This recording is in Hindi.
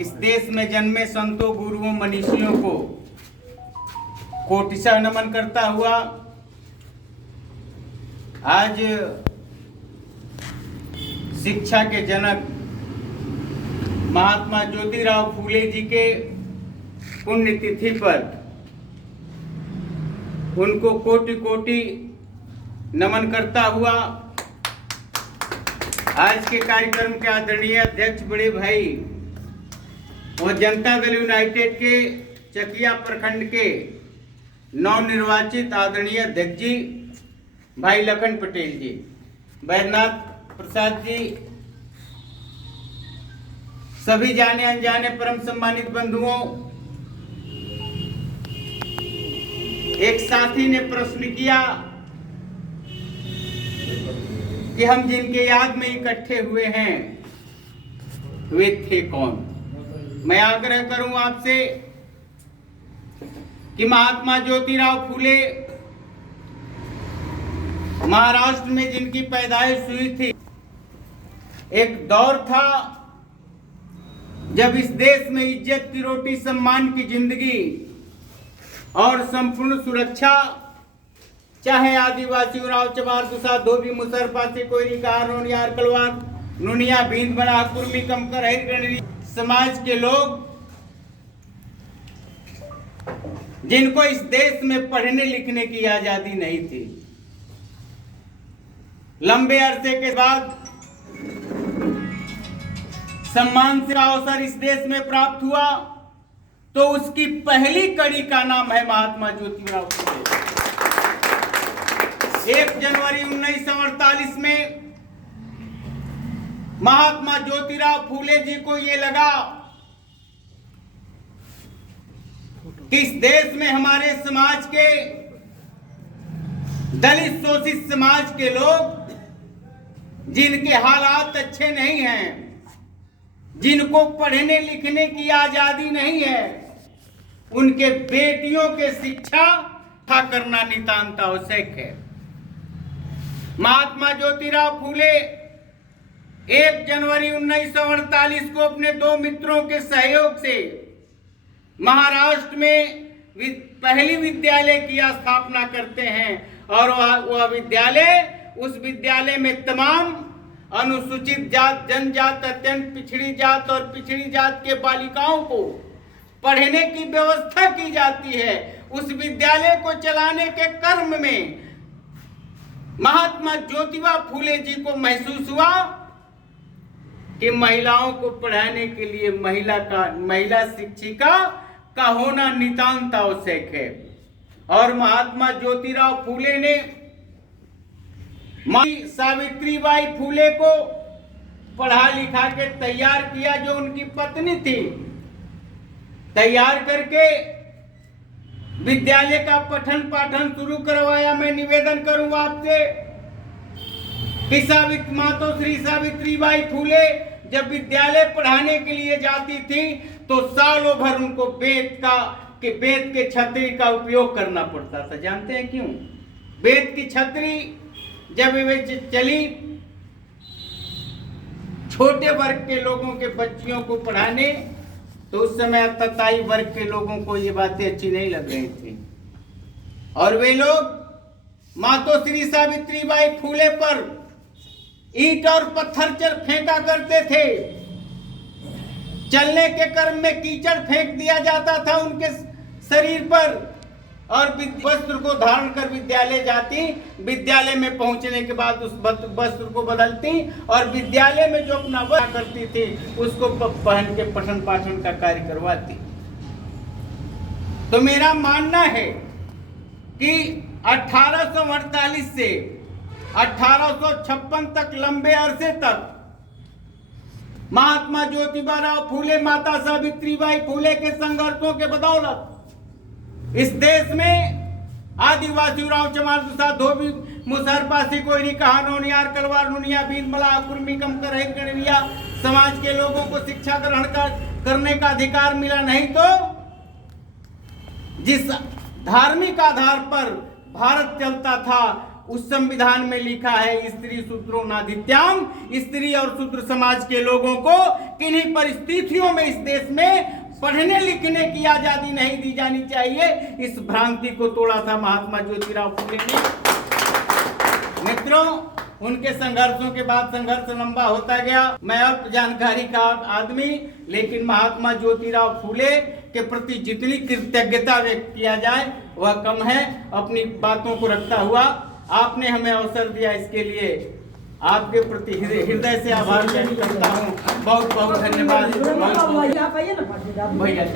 इस देश में जन्मे संतों, गुरुओं, मनीषियों को कोटिशा नमन करता हुआ आज शिक्षा के जनक महात्मा ज्योतिराव फूले जी के पुण्यतिथि पर उनको कोटि कोटि नमन करता हुआ आज के कार्यक्रम के आदरणीय अध्यक्ष बड़े भाई और जनता दल यूनाइटेड के चकिया प्रखंड के नवनिर्वाचित आदरणीय अध्यक्ष जी भाई लखन पटेल जी, बैद्यनाथ प्रसाद जी, सभी जाने अनजाने परम सम्मानित बंधुओं, एक साथी ने प्रश्न किया कि हम जिनके याद में इकट्ठे हुए हैं वे थे कौन। मैं आग्रह करूं आपसे कि महात्मा ज्योतिराव फूले महाराष्ट्र में जिनकी पैदाइश हुई थी, एक दौर था जब इस देश में इज्जत की रोटी, सम्मान की जिंदगी और संपूर्ण सुरक्षा, चाहे आदिवासी उराव चमार दुसा धोबी मुसर पासी कोयरी कार रोनियार कलवार नुनिया भींद बना कुर्मी कमकर हिरगणरी समाज के लोग, जिनको इस देश में पढ़ने लिखने की आजादी नहीं थी, लंबे अरसे के बाद सम्मान से अवसर इस देश में प्राप्त हुआ, तो उसकी पहली कड़ी का नाम है महात्मा ज्योतिराव फूले। 1 जनवरी 1948 में महात्मा ज्योतिराव फूले जी को ये लगा कि इस देश में हमारे समाज के दलित शोषित समाज के लोग, जिनके हालात अच्छे नहीं हैं, जिनको पढ़ने लिखने की आजादी नहीं है, उनके बेटियों के शिक्षा करना नितांत आवश्यक है। महात्मा ज्योतिराव फूले 1 जनवरी 1948 को अपने 2 मित्रों के सहयोग से महाराष्ट्र में पहली विद्यालय की स्थापना करते हैं, और वह विद्यालय, उस विद्यालय में तमाम अनुसूचित जात, जनजात, अत्यंत पिछड़ी जात और पिछड़ी जात के बालिकाओं को पढ़ने की व्यवस्था की जाती है। उस विद्यालय को चलाने के क्रम में महात्मा ज्योतिबा फूले जी को महसूस हुआ कि महिलाओं को पढ़ाने के लिए महिला शिक्षिका का होना नितांत आवश्यक है, और महात्मा ज्योतिराव फूले ने सावित्रीबाई फूले को पढ़ा लिखा के तैयार किया, जो उनकी पत्नी थी। तैयार करके विद्यालय का पठन पाठन शुरू करवाया। मैं निवेदन करूंगा आपसे कि मातो श्री सावित्रीबाई फूले जब विद्यालय पढ़ाने के लिए जाती थी तो सालों भर उनको बेत के छतरी का उपयोग करना पड़ता था। जानते हैं क्यों? बेत की छतरी जब वे चली छोटे वर्ग के लोगों के बच्चियों को पढ़ाने, तो उस समय तताई वर्ग के लोगों को ये बातें अच्छी नहीं लग रही थी, और वे लोग मातो श्री सावित्रीबाई फूले पर ईंट और पत्थर फेंका करते थे। चलने के क्रम में कीचड़ फेंक दिया जाता था उनके शरीर पर, और वस्त्र को धारण कर विद्यालय जाती। विद्यालय में पहुंचने के बाद उस वस्त्र को बदलती और विद्यालय में जो अपना वस्त्र करती थी उसको पहन के पठन पाठन का कार्य करवाती। तो मेरा मानना है कि 1848 से 1856 तक, लंबे अरसे तक महात्मा ज्योतिबा फूले, माता सावित्रीबाई फूले के संघर्षों के बदौलत इस देश में आदिवासी उराव चमार दुसा धोबी मुसहर पासी कोयरी कहा नोनियार कलवार नुनिया बीन मला कुर्मी कमकर गणरिया समाज के लोगों को शिक्षा ग्रहण करने का अधिकार मिला। नहीं तो जिस धार्मिक आधार पर भारत चलता था उस संविधान में लिखा है स्त्री शूद्रो नाधित्याम, स्त्री और शूद्र समाज के लोगों को किन्हीं परिस्थितियों में इस देश में पढ़ने लिखने की आजादी नहीं दी जानी चाहिए। इस भ्रांति को तोड़ा था महात्मा ज्योतिराव फुले ने। मित्रों, उनके संघर्षों के बाद संघर्ष लंबा होता गया। मैं अल्प जानकारी का आदमी, लेकिन महात्मा ज्योतिराव फुले के प्रति जितनी कृतज्ञता व्यक्त किया जाए वह कम है। अपनी बातों को रखता हुआ आपने हमें अवसर दिया, इसके लिए आपके प्रति हृदय से आभार व्यक्त करता हूँ। बहुत बहुत धन्यवाद। भैया